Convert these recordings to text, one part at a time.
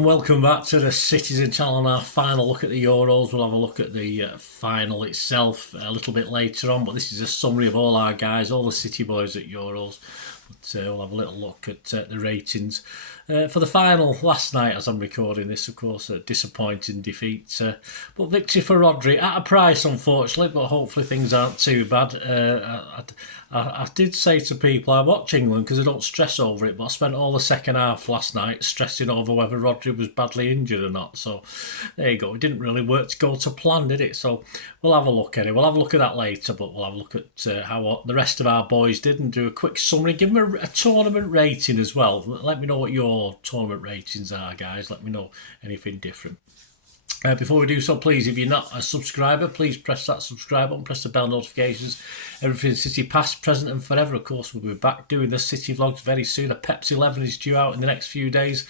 and welcome back to the Citizen channel and our final look at the Euros. We'll have a look at the final itself a little bit later on, but this is a summary of all our guys, all the City boys at Euros. But we'll have a little look at the ratings. For the final last night, as I'm recording this, of course, a disappointing defeat. But victory for Rodri at a price, unfortunately, but hopefully things aren't too bad. I did say to people I watch England because I don't stress over it, but I spent all the second half last night stressing over whether Rodri was badly injured or not. So there you go. It didn't really work to go to plan, did it? So we'll have a look at it. We'll have a look at that later, but we'll have a look at how the rest of our boys did and do a quick summary. Give them a tournament rating as well. Let me know what your tournament ratings are, guys. Let me know anything different. Before we do so, please, if you're not a subscriber, please press that subscribe button, press the bell notifications. Everything City past, present and forever. Of course, we'll be back doing the City vlogs very soon. A Pepsi 11 is due out in the next few days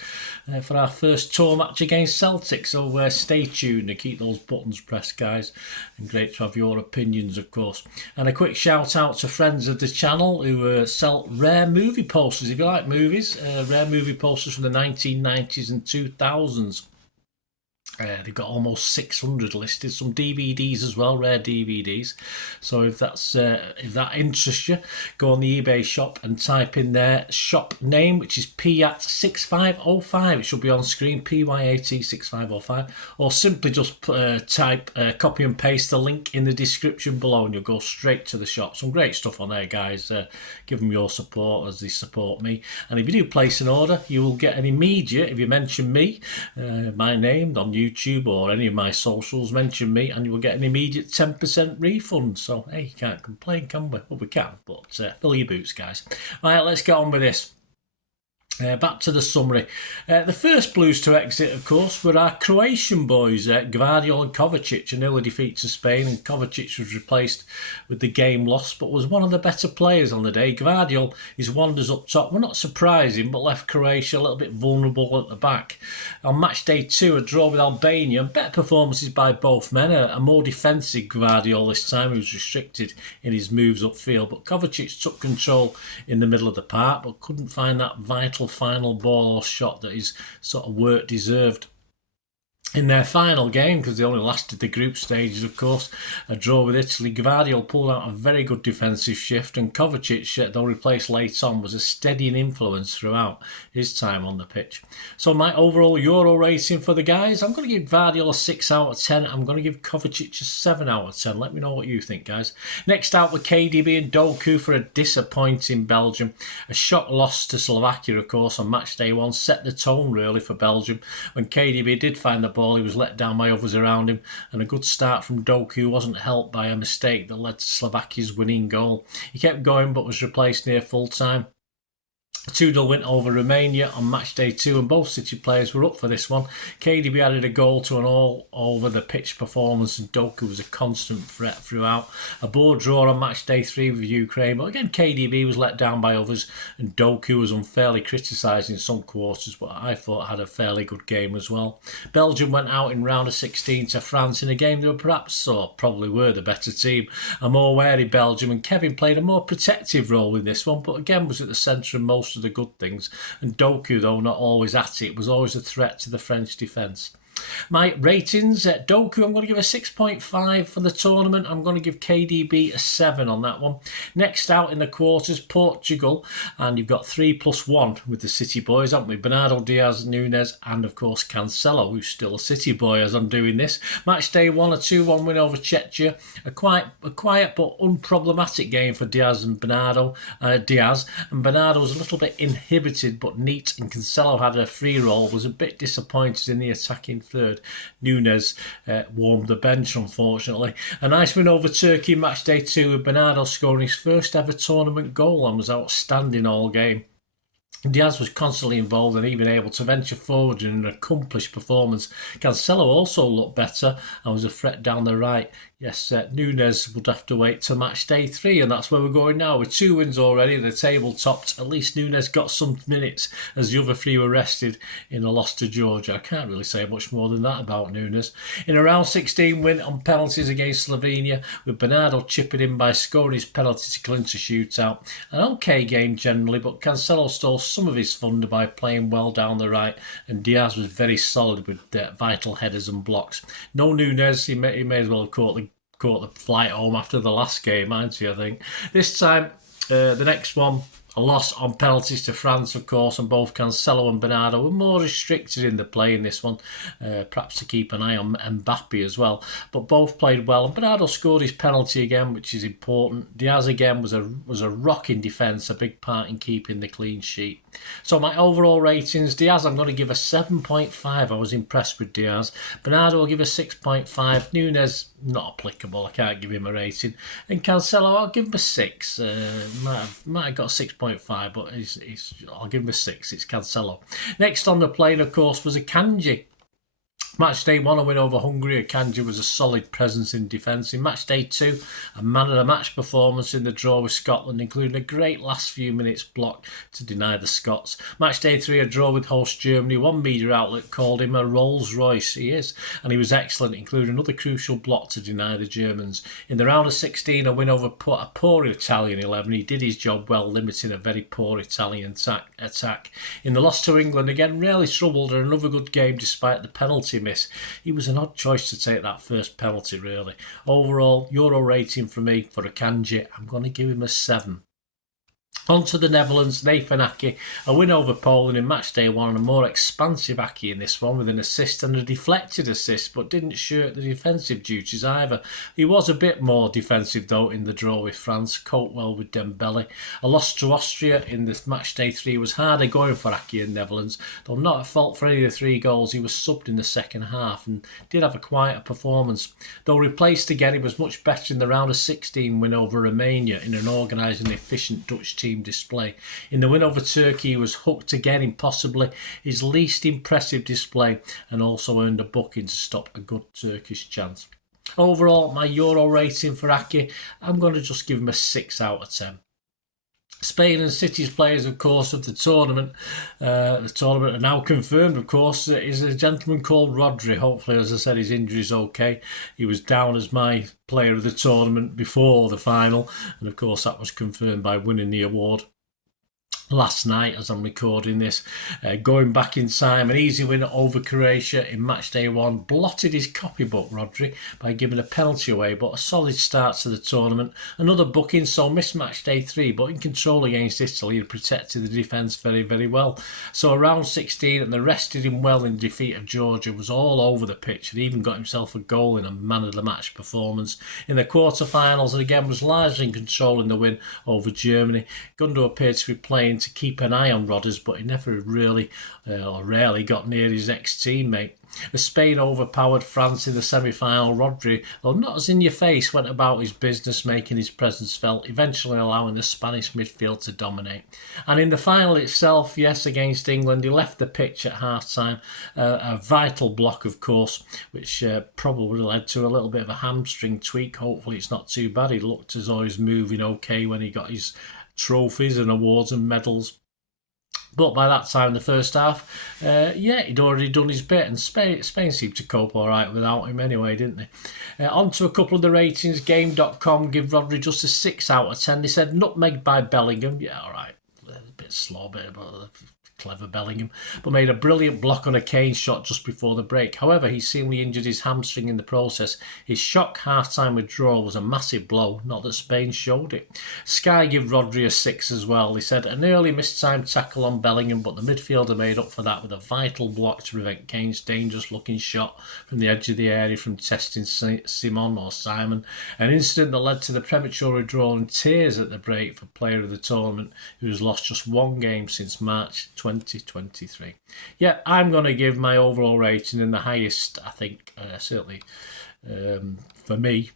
for our first tour match against Celtic. So stay tuned and keep those buttons pressed, guys. And great to have your opinions, of course. And a quick shout out to friends of the channel who sell rare movie posters. If you like movies, rare movie posters from the 1990s and 2000s. They've got almost 600 listed, some DVDs as well, rare DVDs. So if that interests you, go on the eBay shop and type in their shop name, which is PYAT6505. It should be on screen, PYAT6505. Or simply just type, copy and paste the link in the description below and you'll go straight to the shop. Some great stuff on there, guys. Give them your support as they support me. And if you do place an order, you will get an immediate, if you mention me, my name on YouTube or any of my socials, mention me and you will get an immediate 10% refund. So hey, you can't complain, can we? Well, we can, but fill your boots, guys. Right, let's get on with this. Back to the summary. The first Blues to exit, of course, were our Croatian boys, Gvardiol and Kovacic, an early defeat to Spain, and Kovacic was replaced with the game lost, but was one of the better players on the day. Gvardiol, his wonders up top were not surprising, but left Croatia a little bit vulnerable at the back. On match day 2, a draw with Albania, and better performances by both men. A more defensive Gvardiol this time, who was restricted in his moves upfield, but Kovacic took control in the middle of the park, but couldn't find that vital final ball or shot that his sort of work deserved. In their final game, because they only lasted the group stages, of course, a draw with Italy, Gvardiol pulled out a very good defensive shift, and Kovacic, though replaced late on, was a steadying influence throughout his time on the pitch. So my overall Euro rating for the guys, I'm going to give Gvardiol a 6 out of 10. I'm going to give Kovacic a 7 out of 10. Let me know what you think, guys. Next out were KDB and Doku for a disappointing Belgium. A shock loss to Slovakia, of course, on match day 1 set the tone really for Belgium. When KDB did find the ball, he was let down by others around him, and a good start from Doku wasn't helped by a mistake that led to Slovakia's winning goal. He kept going but was replaced near full time. A 2-0 win over Romania on match day 2, and both City players were up for this one. KDB added a goal to an all-over-the-pitch performance, and Doku was a constant threat throughout. A bore draw on match day 3 with Ukraine, but again KDB was let down by others, and Doku was unfairly criticised in some quarters, but I thought had a fairly good game as well. Belgium went out in round of 16 to France in a game they were perhaps, or probably were, the better team. A more wary Belgium, and Kevin played a more protective role in this one, but again was at the centre of most of the good things, and Doku, though not always at it, was always a threat to the French defence. My ratings, Doku, I'm going to give a 6.5 for the tournament. I'm going to give KDB a 7 on that one. Next out in the quarters, Portugal, and you've got 3+1 with the City boys, haven't we? Bernardo, Diaz, Nunes, and of course Cancelo, who's still a City boy as I'm doing this. Match day 1, a 2-1 win over Czechia. A quiet but unproblematic game for Diaz. And Bernardo was a little bit inhibited but neat, and Cancelo had a free roll, was a bit disappointed in the attacking third. Nunes warmed the bench, unfortunately. A nice win over Turkey match day 2 with Bernardo scoring his first ever tournament goal and was outstanding all game. Diaz was constantly involved and even able to venture forward in an accomplished performance. Cancelo also looked better and was a threat down the right. Yes, Nunes would have to wait to match day 3, and that's where we're going now. With 2 wins already, the table topped. At least Nunes got some minutes as the other 3 were rested in a loss to Georgia. I can't really say much more than that about Nunes. In a round 16 win on penalties against Slovenia, with Bernardo chipping in by scoring his penalty to clinch a shootout. An okay game generally, but Cancelo stole some of his thunder by playing well down the right, and Diaz was very solid with vital headers and blocks. No Nunes, he may as well have caught the flight home after the last game, I think. This time, the next one, a loss on penalties to France, of course, and both Cancelo and Bernardo were more restricted in the play in this one, perhaps to keep an eye on Mbappe as well. But both played well, and Bernardo scored his penalty again, which is important. Diaz again was a rock in defence, a big part in keeping the clean sheet. So my overall ratings, Diaz I'm going to give a 7.5. I was impressed with Diaz. Bernardo I'll give a 6.5. Nunes, not applicable. I can't give him a rating. And Cancelo, I'll give him a 6. Might have got 6.5, but I'll give him a 6. It's Cancelo. Next on the plane, of course, was Akanji. Match day 1, a win over Hungary. Akanji was a solid presence in defence. In match day 2, a man of the match performance in the draw with Scotland, including a great last few minutes block to deny the Scots. Match day 3, a draw with host Germany. One media outlet called him a Rolls Royce. He is, and he was excellent, including another crucial block to deny the Germans. In the round of 16, a win over a poor Italian 11. He did his job well, limiting a very poor Italian attack. In the loss to England, again, really troubled, and another good game despite the penalty miss. He was an odd choice to take that first penalty, really. Overall, Euro rating for me for Akanji, I'm going to give him a 7. On to the Netherlands, Nathan Ake, a win over Poland in match day 1, and a more expansive Ake in this one with an assist and a deflected assist, but didn't shirk the defensive duties either. He was a bit more defensive though in the draw with France, coped well with Dembele. A loss to Austria in the match day 3 was harder going for Ake in Netherlands, though not at fault for any of the 3 goals. He was subbed in the second half and did have a quieter performance. Though replaced again, he was much better in the round of 16 win over Romania in an organised and efficient Dutch team display. In the win over Turkey, he was hooked again in possibly his least impressive display, and also earned a booking to stop a good Turkish chance. Overall, my Euro rating for Ake, I'm going to just give him a 6 out of 10. Spain and City's players, of course, of the tournament. The tournament are now confirmed, of course, is a gentleman called Rodri. Hopefully, as I said, his injury is okay. He was down as my player of the tournament before the final, and of course that was confirmed by winning the award last night as I'm recording this. Going back in time, an easy win over Croatia in match day 1 blotted his copybook, Rodri, by giving a penalty away, but a solid start to the tournament. Another booking, so missed match day 3, but in control against Italy and protected the defence very, very well. So around 16, and the rest did him well in defeat of Georgia, was all over the pitch and even got himself a goal in a man of the match performance. In the quarter-finals, and again was largely in control in the win over Germany. Gundo appeared to be playing to keep an eye on Rodgers, but he never really or rarely got near his ex-teammate. As Spain overpowered France in the semi-final, Rodri, though not as in your face, went about his business, making his presence felt, eventually allowing the Spanish midfield to dominate. And in the final itself, yes, against England, he left the pitch at half-time. A vital block, of course, which probably led to a little bit of a hamstring tweak. Hopefully it's not too bad. He looked as though he was moving okay when he got his trophies and awards and medals. But by that time, the first half, he'd already done his bit, and Spain seemed to cope all right without him anyway, didn't they? On to a couple of the ratings. Game.com give Rodri just a 6 out of 10. They said nutmegged by Bellingham. Yeah, all right. A bit slow, but clever Bellingham, but made a brilliant block on a Kane shot just before the break. However, he seemingly injured his hamstring in the process. His shock half-time withdrawal was a massive blow, not that Spain showed it. Sky give Rodri a 6 as well. They said an early missed-time tackle on Bellingham, but the midfielder made up for that with a vital block to prevent Kane's dangerous-looking shot from the edge of the area from testing Simon, an incident that led to the premature withdrawal and tears at the break for player of the tournament, who has lost just 1 game since March 2023. Yeah, I'm going to give my overall rating in the highest, I think, certainly for me,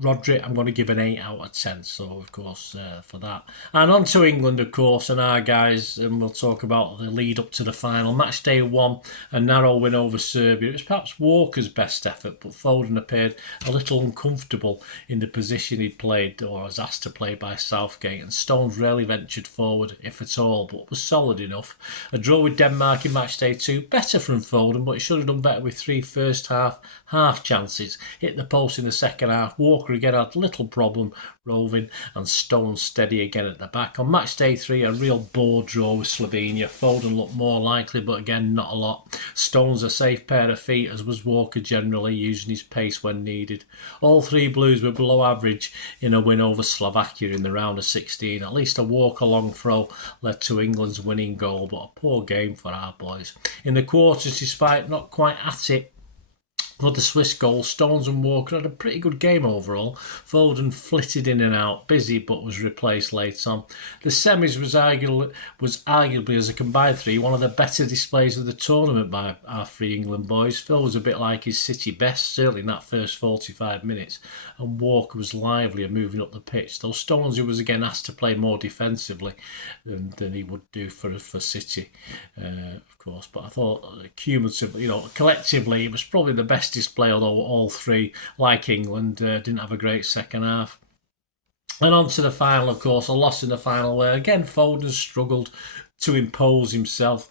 Rodri, I'm going to give an 8 out of 10. So, of course, for that. And on to England, of course, and our guys, and we'll talk about the lead up to the final. Match day 1, a narrow win over Serbia. It was perhaps Walker's best effort, but Foden appeared a little uncomfortable in the position he'd played, or was asked to play by Southgate, and Stones rarely ventured forward, if at all, but was solid enough. A draw with Denmark in match day 2, better from Foden, but he should have done better with 3 first half chances. Hit the post in the second half. Walker Walker again had little problem roving, and Stones steady again at the back. On match day 3, a real bore draw with Slovenia. Foden looked more likely, but again, not a lot. Stones a safe pair of feet, as was Walker generally, using his pace when needed. All 3 Blues were below average in a win over Slovakia in the round of 16. At least a walk-along throw led to England's winning goal, but a poor game for our boys. In the quarters, despite not quite at it for the Swiss goal, Stones and Walker had a pretty good game overall. Foden flitted in and out, busy, but was replaced late on. The semis was arguably, as a combined 3, one of the better displays of the tournament by our 3 England boys. Phil was a bit like his City best, certainly in that first 45 minutes, and Walker was lively and moving up the pitch, though Stones was again asked to play more defensively than he would do for City, of course. But I thought cumulatively, collectively, it was probably the best display, although all 3, like England, didn't have a great second half. And on to the final, of course, a loss in the final where again Foden struggled to impose himself.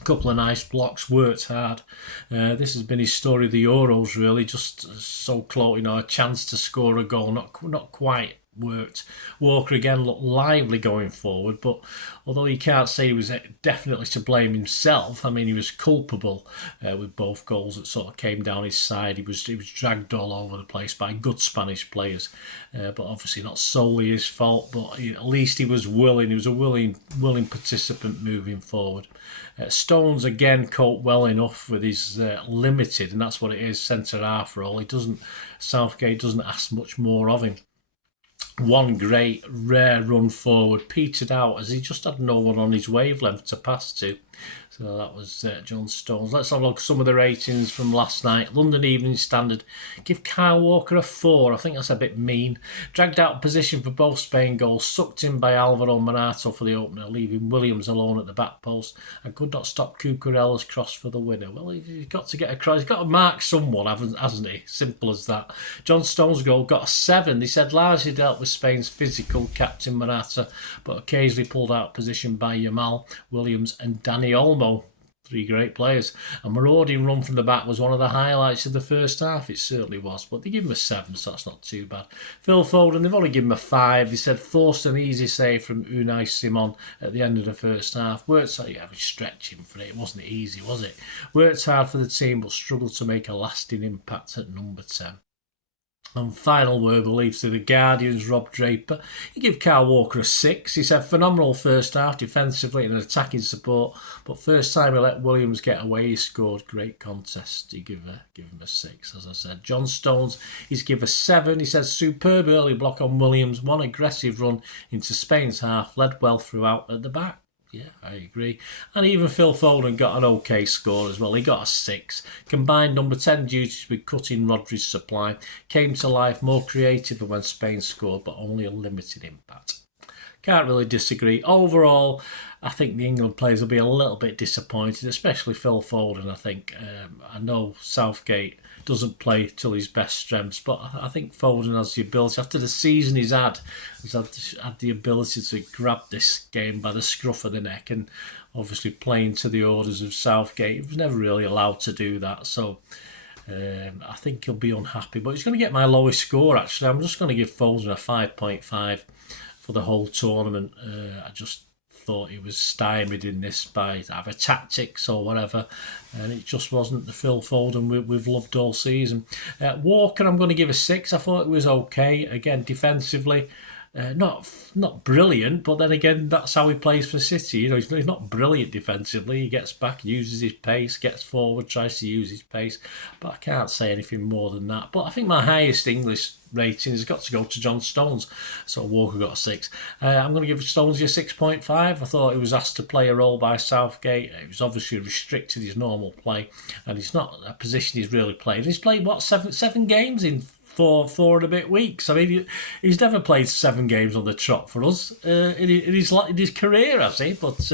A couple of nice blocks, worked hard. This has been his story of the Euros, really, just so close, a chance to score a goal, not quite worked. Walker again looked lively going forward, but although you can't say he was definitely to blame himself, I mean, he was culpable with both goals that sort of came down his side. He was dragged all over the place by good Spanish players, but obviously not solely his fault, but at least he was willing. He was a willing participant moving forward. Stones again coped well enough with his limited, and that's what it is, centre-half role. Southgate doesn't ask much more of him. One great, rare run forward, petered out as he just had no one on his wavelength to pass to. So that was John Stones. Let's have a look at some of the ratings from last night. London Evening Standard give Kyle Walker a 4. I think that's a bit mean. Dragged out of position for both Spain goals, sucked in by Alvaro Morata for the opener, leaving Williams alone at the back post, and could not stop Cucurella's cross for the winner. Well, he's got to get a cross. He's got to mark someone, hasn't he? Simple as that. John Stones' goal got a 7. He said largely dealt with Spain's physical captain Morata, but occasionally pulled out of position by Yamal, Williams and Dani Olmo. 3 great players. A marauding run from the back was one of the highlights of the first half. It certainly was, but they give him a 7, so that's not too bad. Phil Foden, they've only given him a 5. They said forced an easy save from Unai Simon at the end of the first half. Worked hard, yeah, stretching for it. It wasn't easy, was it? Worked hard for the team, but struggled to make a lasting impact at number 10. And final word will leave to the Guardian's Rob Draper. He gave Kyle Walker a 6. He said phenomenal first half defensively and attacking support, but first time he let Williams get away, he scored. Great contest. He gave him a 6, as I said. John Stones, he's given a 7. He says superb early block on Williams, one aggressive run into Spain's half, led well throughout at the back. Yeah, I agree. And even Phil Foden got an okay score as well. He got a 6. Combined number 10 duties with cutting Rodri's supply. Came to life more creative than when Spain scored, but only a limited impact. Can't really disagree. Overall, I think the England players will be a little bit disappointed, especially Phil Foden, I think. I know Southgate doesn't play to his best strengths, but I think Foden has the ability, after the season he's had the ability to grab this game by the scruff of the neck, and obviously playing to the orders of Southgate. He was never really allowed to do that, so I think he'll be unhappy. But he's going to get my lowest score, actually. I'm just going to give Foden a 5.5 for the whole tournament. I just thought he was stymied in this by either tactics or whatever, and it just wasn't the Phil Foden we've loved all season. Walker, I'm going to give a 6. I thought it was okay. Again, defensively, not brilliant, but then again, that's how he plays for City. He's not brilliant defensively. He gets back, uses his pace, gets forward, tries to use his pace, but I can't say anything more than that. But I think my highest English rating has got to go to John Stones, so Walker got a 6. I'm going to give Stones a 6.5. I thought he was asked to play a role by Southgate. He was obviously restricted his normal play, and it's not a position he's really played. He's played seven games in four and a bit weeks. I mean, he's never played 7 games on the trot for us in his career, has he? But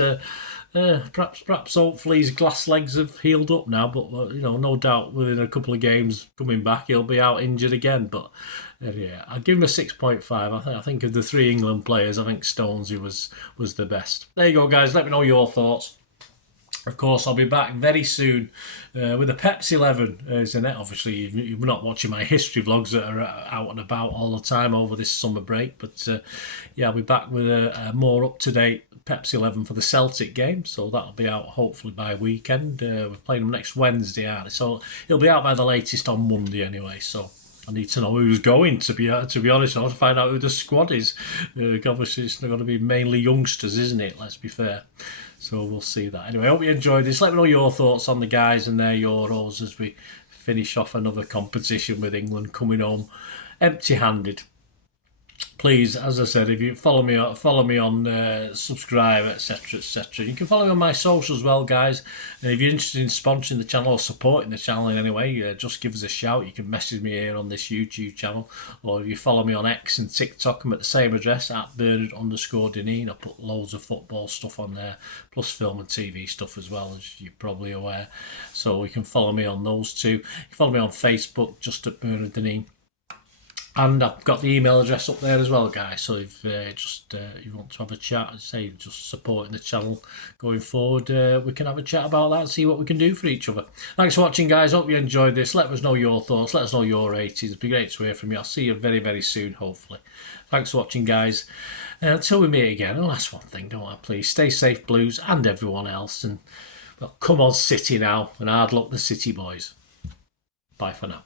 perhaps hopefully his glass legs have healed up now. But no doubt within a couple of games coming back, he'll be out injured again. But yeah, I'll give him a 6.5. I think of the 3 England players, I think Stones was the best. There you go, guys. Let me know your thoughts. Of course, I'll be back very soon with a Pepsi 11. Isn't it? Obviously, you're not watching my history vlogs that are out and about all the time over this summer break. But yeah, I'll be back with a more up-to-date Pepsi 11 for the Celtic game. So that'll be out hopefully by weekend. We're playing them next Wednesday, aren't we? So it'll be out by the latest on Monday anyway. So I need to know who's going. To be honest, I want to find out who the squad is. Obviously, it's not going to be mainly youngsters, isn't it? Let's be fair. So we'll see that. Anyway, I hope you enjoyed this. Let me know your thoughts on the guys and their Euros as we finish off another competition with England coming home empty-handed. Please, as I said, if you follow me on subscribe, etc. You can follow me on my socials as well, guys. And if you're interested in sponsoring the channel or supporting the channel in any way, just give us a shout. You can message me here on this YouTube channel, or if you follow me on X and TikTok, I'm at the same address at Bernard_Deneen. I put loads of football stuff on there, plus film and TV stuff as well, as you're probably aware. So you can follow me on those two. You can follow me on Facebook, just at Bernard Deneen. And I've got the email address up there as well, guys. So if you want to have a chat, say just supporting the channel going forward, we can have a chat about that and see what we can do for each other. Thanks for watching, guys. Hope you enjoyed this. Let us know your thoughts. Let us know your ratings. It'd be great to hear from you. I'll see you very, very soon, hopefully. Thanks for watching, guys. Until we meet again, and last one thing, don't I? Please stay safe, Blues, and everyone else. And well, come on, City now, and hard luck, the City boys. Bye for now.